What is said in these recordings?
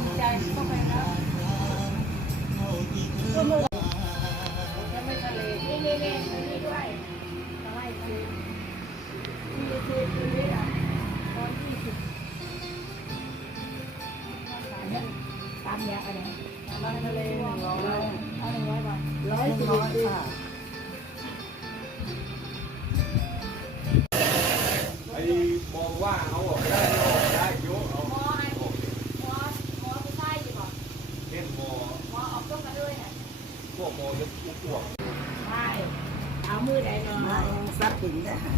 ตอนที่สิบตามยาอะไรตามทะเลหนึ่งร้อยเอาหนึ่งร้อยบาทร้อยสิบค่ะ มอจะอ้วกใช่เอามือใดนอนมาซับถึงนะฮะ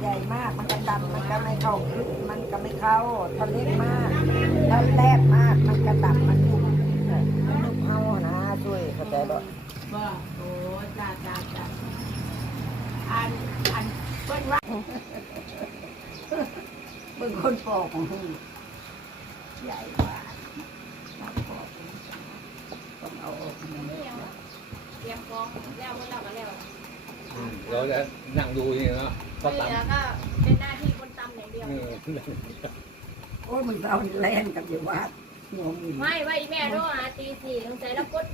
ใหญ่มากมันก็ดำมันก็ไม่เข้าลึกมันก็ไม่เข้าถ้าเล็กมากถ้าแลบมากมันก็ดำมันยุบมันยุบเข้านะช่วยเข้าใจบ่บ่โอ้จ้าจ้าจ้าอันอันเปิ้นว่าเบิ่งคนปอกของหูใหญ่กว่าเราปอกต้อง เอาออกนี่ยังเตรียมกองแล้วเราก็แล้วเราจะนั่งดูนี่เนาะก็ไม่เหตัลือก็เป็นหน้าที่คนตำอย่างเดียวโอ้ยมันเอาแล่นกับอยู่วัดงงอยู่ไม่ว่าอีแม่โทรหาตีสี่สงสัยแล้วกด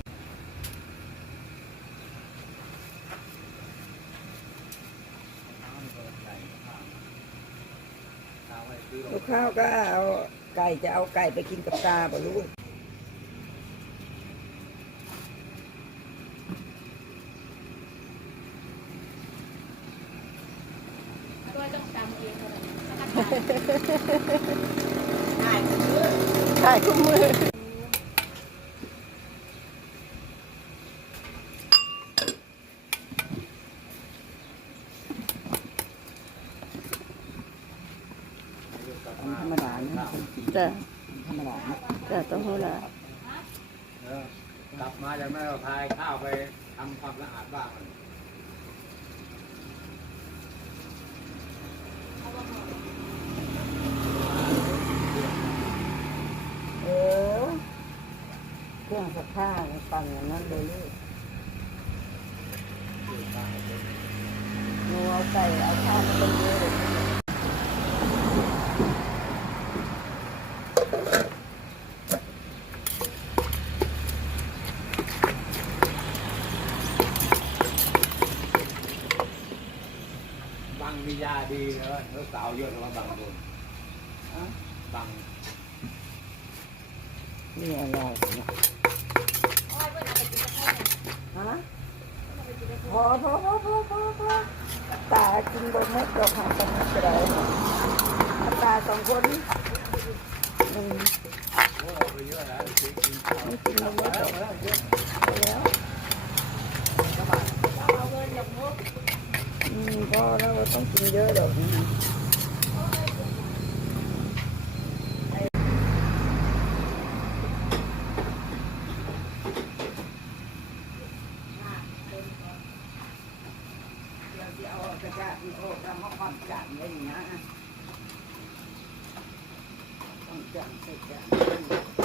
ลูกข้าวก็เอาไก่จะเอาไก่ไปกินกับตาบ่รู้ตัว ต้องตำเองเลยใช่ทุกมือธรรมดานะจ้ะธรรมดานะจ้ะต้องหูละกลับมาจากแม่เราพายข้าวไปทำความสะอาดบ้าง เออเครื่องซักผ้าปั่นอย่างนั้นเลยลูกหนูเอาไก่เอาข้าวมาเป็นเยอะเลยบังมียาดีเนอะแล้วสาวเยอะระวังบังโดนบังนี่อะไรเนี่ย ฮะพอพอพอพอพอพอตากินบนเม็ดดอกหางกันไม่เป็นไรตาสองคนหนึ่งไม่กินบนเม็ดดอกแล้วแล้วเอาเงินหยกมุกอืมพอแล้วเราต้องกินเยอะดอกนี้เราจะเอา กระจาดโอ้ทำความจำเลยนะต้องจำใส่จาน